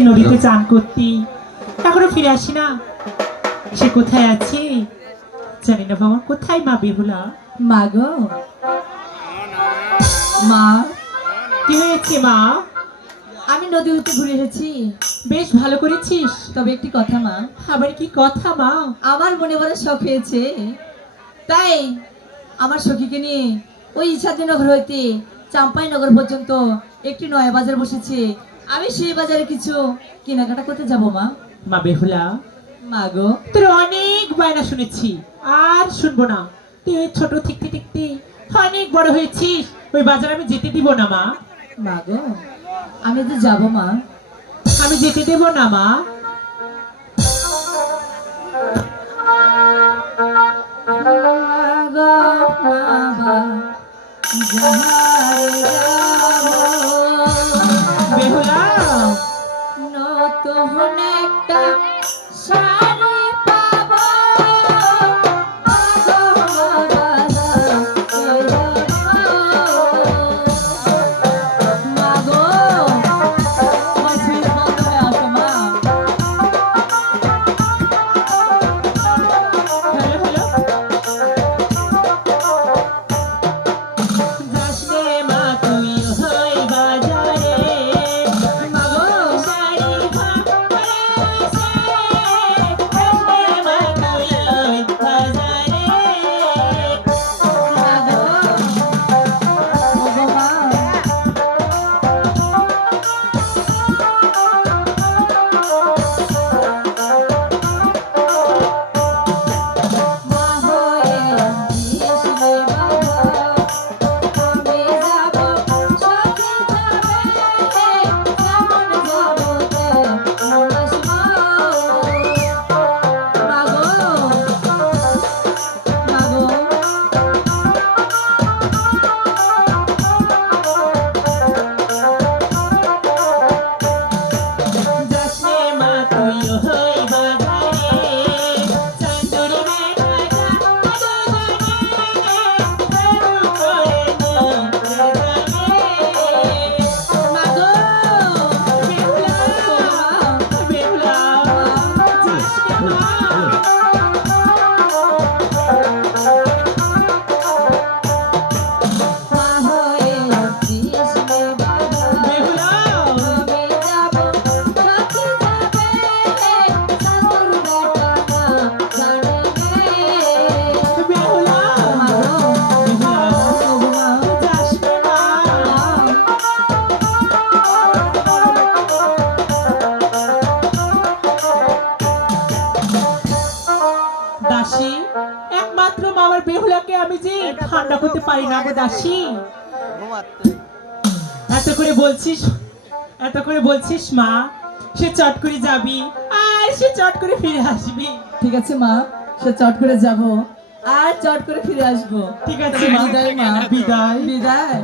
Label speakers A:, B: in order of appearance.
A: নদীতে চান করতে। এখনও ফিরে আসি না। সে কোথায় আছে? জানি না বাবা কোথায় মা বেহুলা?
B: মা গো। মা।
A: কি হয়েছে মা?
B: আমি নদী হতে ঘুরে এসেছি।
A: বেশ ভালো করেছিস।
B: তবে একটি কথা মা।
A: আবার কি কথা মা?
B: আমার মনে বড় শখ হয়েছে। তাই আমার সখীকে নিয়ে ওই ইচ্ছাদিনগর হইতে চাম্পাইনগর পর্যন্ত একটি নয়া বাজার বসেছে। আমি সেই বাজারে কিছু কেনাকাটা করতে যাব মা।
A: মা বেহুলা।
B: মা গো।
A: তোর অনেক বায়না শুনেছি আর শুনব না। তুই ছোট থাকতে থাকতে অনেক বড় হয়েছিস ওই বাজারে আমি যেতে দিব না মা।
B: মা গো আমি তো যাব মা।
A: আমি যেতে দেব না মা।
B: গো
A: বেহুলাকে আমি যে ঠান্ডা করতে পারি না গো দাসী। এত করে বলছিস এত করে বলছিস মা সে চট করে যাবি আর সে চট করে ফিরে আসবি।
B: ঠিক আছে মা সে চট করে যাব আর চট করে ফিরে আসব।
A: ঠিক আছে মা।
B: বিদায় মা।
A: বিদায়।
B: বিদায়।